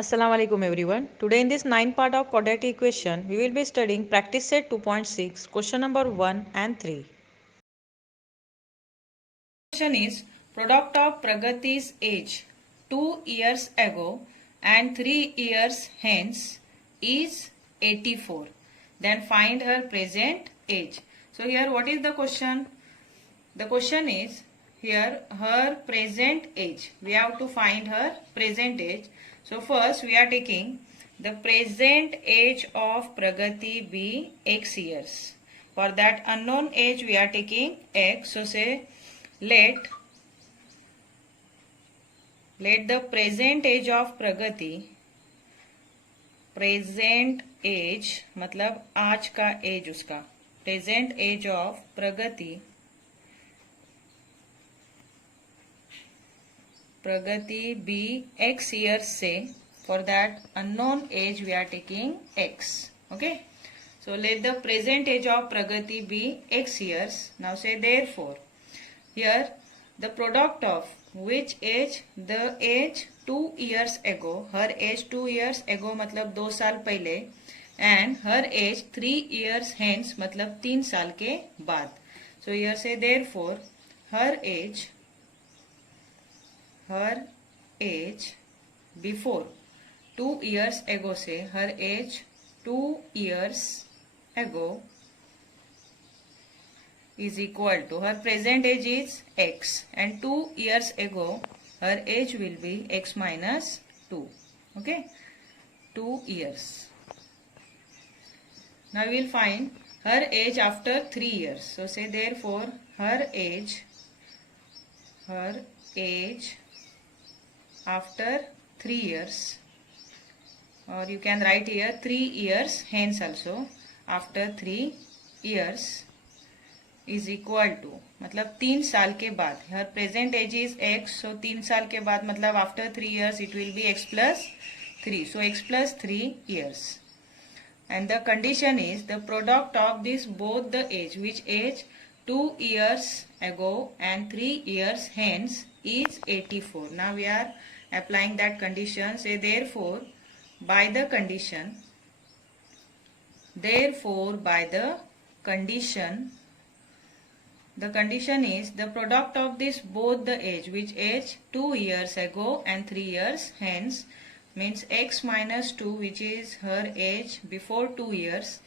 Assalamu alaikum everyone. Today in this 9 part of quadratic equation, we will be studying practice set 2.6, question number 1 and 3. Question is product of Pragati's age 2 years ago and 3 years hence is 84. Then find her present age. So here what is the question? The question is here her present age. We have to find her present age. So first we are taking the present age of Pragati be x years. For that unknown age we are taking x. So say let the present age of Pragati, present age मतलब आज का as उसका, present age of Pragati be x years say. For that unknown age we are taking x. Okay, so let the present age of Pragati be x years. Now say therefore here the product of which age, the age 2 years ago, her age 2 years ago मतलब 2 साल पहले, and her age 3 years hence मतलब 3 साल के बाद. So here say therefore her age before 2 years ago say her age 2 years ago is equal to her present age is x and 2 years ago her age will be x minus 2. Okay, 2 years. Now we will find her age after 3 years. So say therefore her age after 3 years, or you can write here 3 years hence also, after 3 years is equal to मतलब 3 साल के बाद. her present age is x, so 3 साल के बाद मतलब after 3 years it will be x plus 3, so x plus 3 years. And the condition is the product of this both the age, which age 2 years ago and 3 years hence is 84. Now we are applying that condition. Say therefore by the condition the condition is the product of this both the age, which age 2 years ago and 3 years hence means x minus 2, which is her age before 2 years,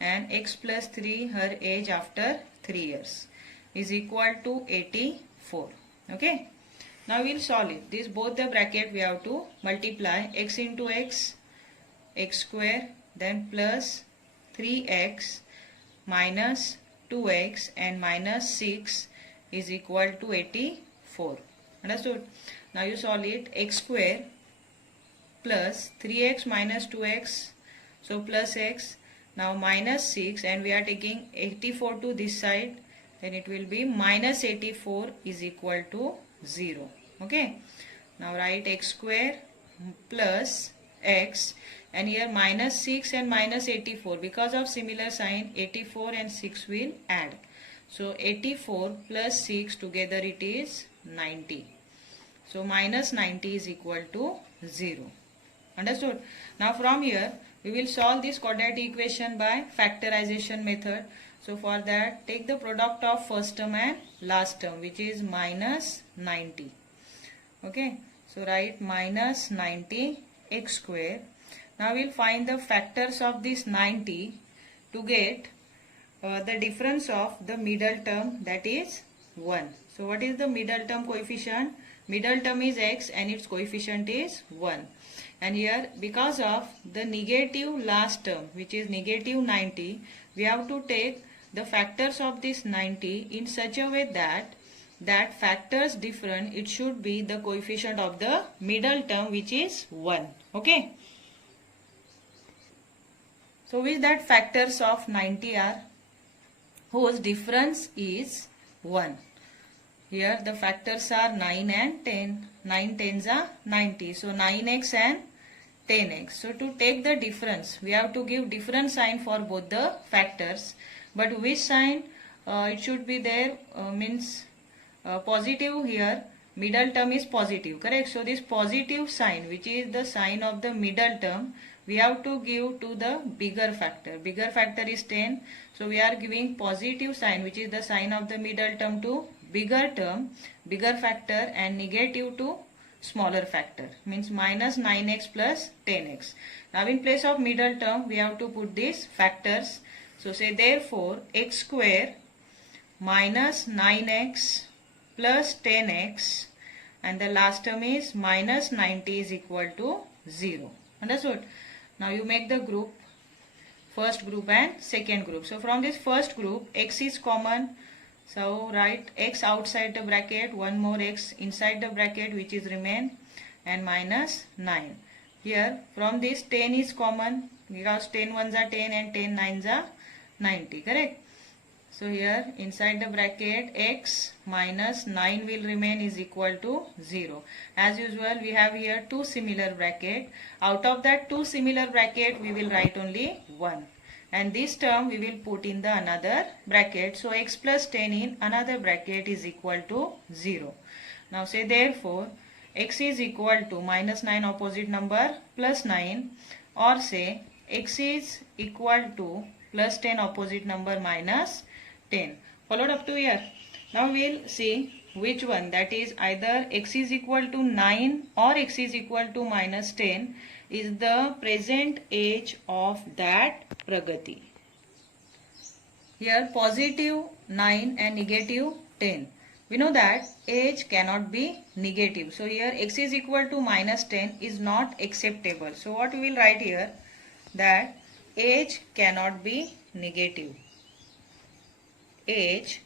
and x plus 3 her age after 3 years is equal to 84. Okay, now we will solve it. This both the bracket we have to multiply x into x square, then plus 3x minus 2x and minus 6 is equal to 84. Understood? Now you solve it. X square plus 3x minus 2x, so plus x, now minus 6, and we are taking 84 to this side, then it will be minus 84 is equal to 0. Okay, now write x square plus x, and here minus 6 and minus 84, because of similar sign 84 and 6 will add, so 84 plus 6 together it is 90, so minus 90 is equal to 0. Understood? Now from here we will solve this quadratic equation by factorization method. So for that take the product of first term and last term, which is minus 90. Okay, so write minus 90 x square. Now we will find the factors of this 90 to get the difference of the middle term, that is 1. So what is the middle term coefficient? Middle term is x and its coefficient is 1. And here because of the negative last term, which is negative 90, we have to take the factors of this 90 in such a way that factors different, it should be the coefficient of the middle term, which is 1. Okay, so with that factors of 90 are whose difference is 1. Here the factors are 9 and 10. 9 tens are 90. So 9x and 10x. So to take the difference, we have to give different sign for both the factors. But which sign it should be there means positive here middle term is positive, correct? So this positive sign, which is the sign of the middle term, we have to give to the bigger factor. Bigger factor is 10. So we are giving positive sign, which is the sign of the middle term, to bigger term, bigger factor, and negative to smaller factor, means minus 9x plus 10x. Now in place of middle term, we have to put these factors. So say therefore x square minus 9x plus 10x, and the last term is minus 90 is equal to 0. Understood? Now you make the group, first group and second group. So from this first group, x is common. So write x outside the bracket, one more x inside the bracket, which is remain, and minus 9. Here from this 10 is common, because 10 ones are 10 and 10 nines are 90, correct? So here inside the bracket x minus 9 will remain, is equal to 0. As usual, we have here two similar bracket. Out of that two similar bracket, we will write only 1. And this term we will put in the another bracket. So x plus 10 in another bracket is equal to 0. Now say therefore x is equal to minus 9 opposite number plus 9, or say x is equal to plus 10 opposite number minus 10. Followed up to here. Now we'll see which one, that is either x is equal to 9 or x is equal to minus 10 is the present age of that Pragati. Here positive 9 and negative 10. We know that age cannot be negative. So here x is equal to minus 10 is not acceptable. So what we will write here, that age cannot be negative. Age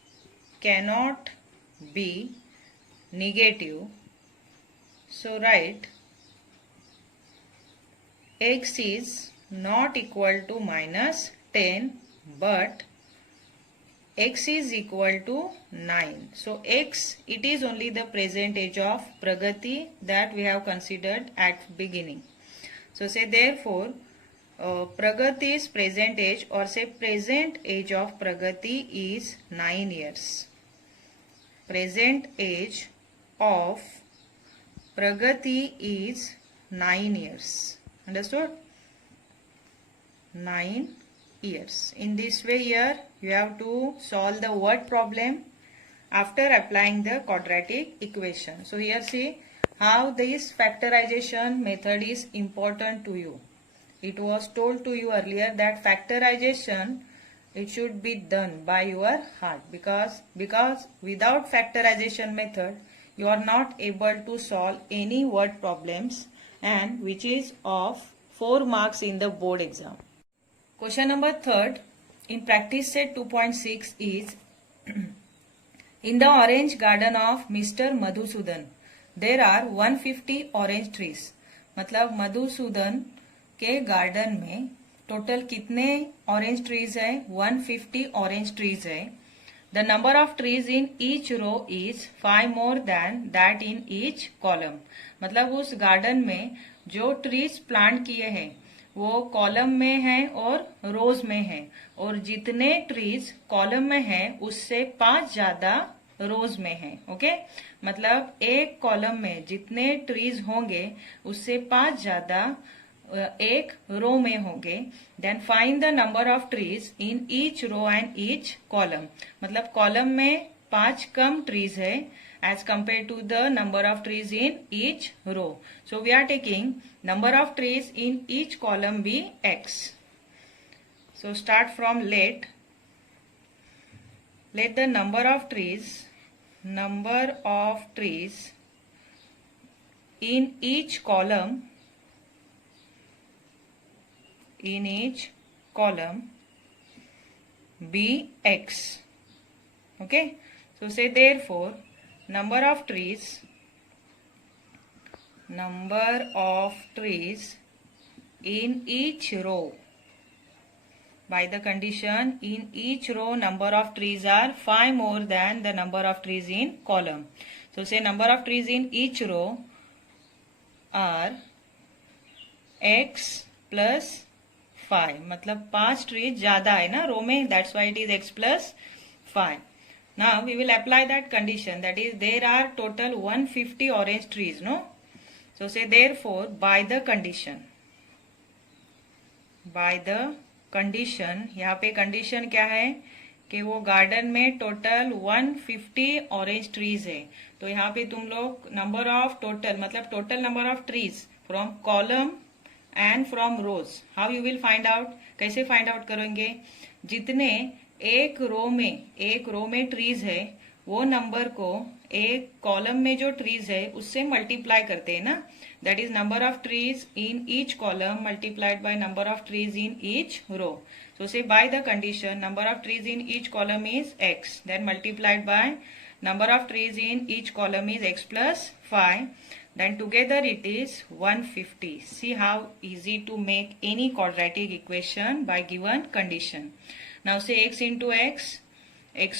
cannot be negative. So write x is not equal to minus 10, but x is equal to 9. So x, it is only the present age of Pragati that we have considered at beginning. So say therefore Pragati's present age, or say present age of Pragati is 9 years. Present age of Pragati is 9 years. Understood? 9 years. In this way here you have to solve the word problem after applying the quadratic equation. So here see how this factorization method is important to you. It was told to you earlier that factorization, it should be done by your heart, because without factorization method you are not able to solve any word problems, and which is of 4 marks in the board exam. Question number 3rd in practice set 2.6 is in the orange garden of Mr. Madhusudan there are 150 orange trees. मतलब मधुसूदन के garden में total कितने orange trees है? 150 orange trees है. The number of trees in each row is 5 more than that in each column. मतलब उस garden में जो ट्रीज प्लांट किए हैं वो कॉलम में है और रोज में है, और जितने ट्रीज कॉलम में है उससे 5 ज्यादा रोज में है. ओके मतलब एक कॉलम में जितने ट्रीज होंगे उससे 5 ज्यादा एक रो में होंगे. Then find the number of trees in each row and each column. मतलब कॉलम में 5 कम ट्रीज है as compared to the number of trees in each row. So we are taking number of trees in each column be x. So start from let the number of trees in each column be x. Okay, so say therefore number of trees in each row, by the condition in each row number of trees are 5 more than the number of trees in column. So say number of trees in each row are x plus 5. मतलब 5 trees ज्यादा है ना रो में, that's why it is x plus 5. Now we will apply that condition, that is there are total 150 orange trees, no? So say therefore by the condition, यहाँ पे condition क्या है कि वो गार्डन में टोटल 150 ऑरेंज ट्रीज है. तो यहाँ पे तुम लोग नंबर ऑफ टोटल मतलब total number of trees from column and from rows, how you will find out, कैसे फाइंड आउट करेंगे, जितने एक रो में ट्रीज है वो नंबर को एक कॉलम में जो ट्रीज है उससे मल्टीप्लाई करते हैं ना, that is number of trees in each column multiplied by number of trees in each row. So say by the condition number of trees in each column is x, then multiplied by number of trees in each column is x plus 5, then together it is 150. See how easy to make any quadratic equation by given condition. Now say x into x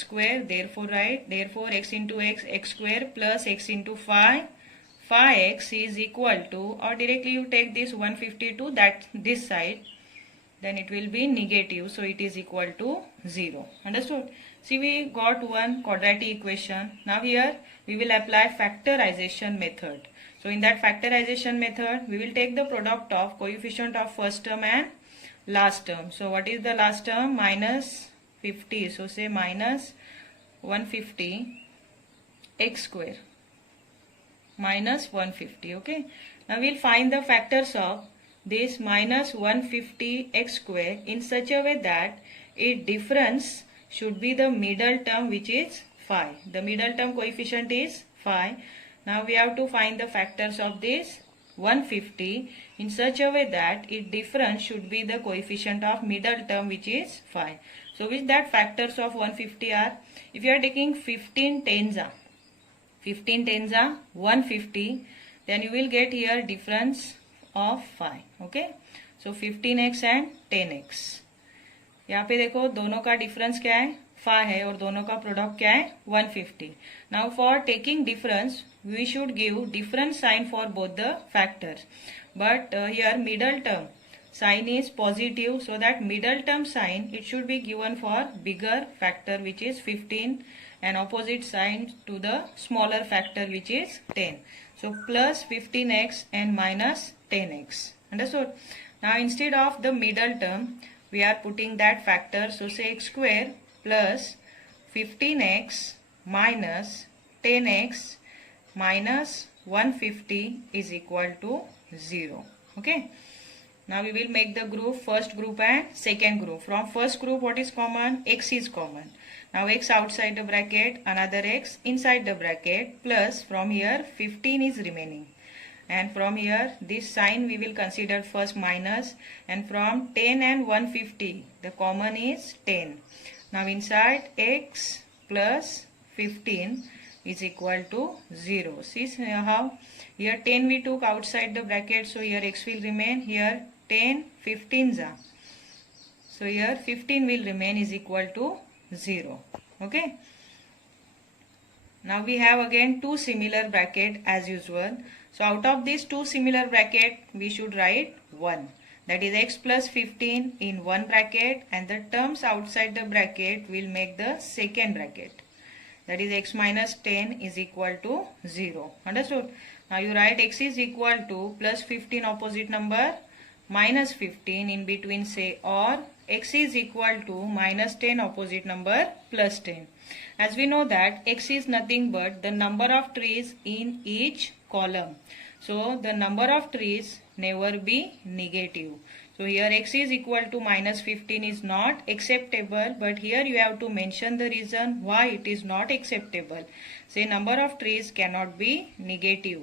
square, therefore x into x square plus x into 5x is equal to, or directly you take this 150 to this side, then it will be negative, so it is equal to 0. Understood? See, we got one quadratic equation. Now here we will apply factorization method. So in that factorization method we will take the product of coefficient of first term and last term. So what is the last term? Minus 50. So say minus 150 x square minus 150. Okay. Now we will find the factors of this minus 150 x square in such a way that its difference should be the middle term, which is 5. The middle term coefficient is 5. Now we have to find the factors of this 150 in such a way that its difference should be the coefficient of middle term, which is 5. So which that factors of 150 are, if you are taking 15 tens are 150, then you will get here difference of 5. Okay, so 15x and 10x. यहाँ पे देखो दोनों का difference क्या है 5 है और दोनों का प्रोडक्ट क्या है 150. Now for taking difference we should give different sign for both the factors, but here middle term sign is positive, so that middle term sign it should be given for bigger factor, which is 15, and opposite sign to the smaller factor, which is 10. So plus 15x and minus 10x. Understood? Now instead of the middle term we are putting that factor, so say x square plus 15x minus 10x minus 150 is equal to 0. Okay. Now we will make the group, first group and second group. From first group what is common? X is common. Now x outside the bracket, another x inside the bracket, plus from here 15 is remaining. And from here this sign we will consider first minus, and from 10 and 150 the common is 10. Now inside x plus 15 is equal to 0. See how here 10 we took outside the bracket, so here x will remain, here 10 15s are, so here 15 will remain, is equal to 0. Okay. Now we have again two similar bracket as usual. So out of these two similar bracket we should write 1, that is x plus 15 in one bracket, and the terms outside the bracket will make the second bracket, that is x minus 10 is equal to 0. Understood? Now you write x is equal to plus 15 opposite number minus 15 in between, say, or x is equal to minus 10 opposite number plus 10. As we know that x is nothing but the number of trees in each column. So the number of trees never be negative. So here x is equal to minus 15 is not acceptable, but here you have to mention the reason why it is not acceptable. Say number of trees cannot be negative.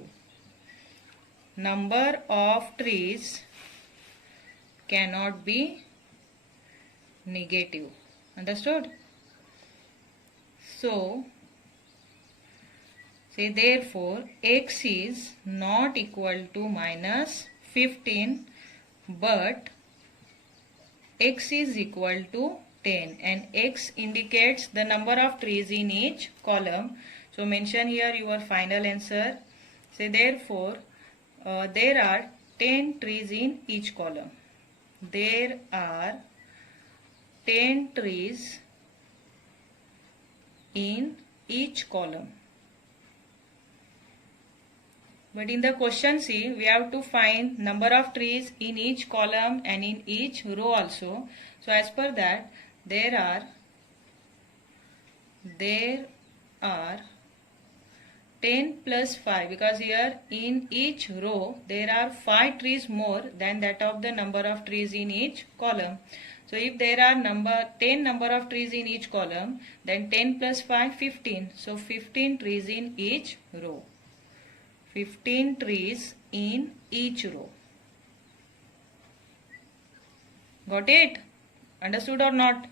Number of trees cannot be negative. Understood? So say therefore x is not equal to minus 15, but x is equal to 10, and x indicates the number of trees in each column. So mention here your final answer. Say therefore there are 10 trees in each column. There are 10 trees in each column. But in the question C, we have to find number of trees in each column and in each row also. So as per that, there are 10 plus 5, because here in each row there are 5 trees more than that of the number of trees in each column. So if there are 10 number of trees in each column, then 10 plus 5, 15. So 15 trees in each row. 15 trees in each row. Got it? Understood or not?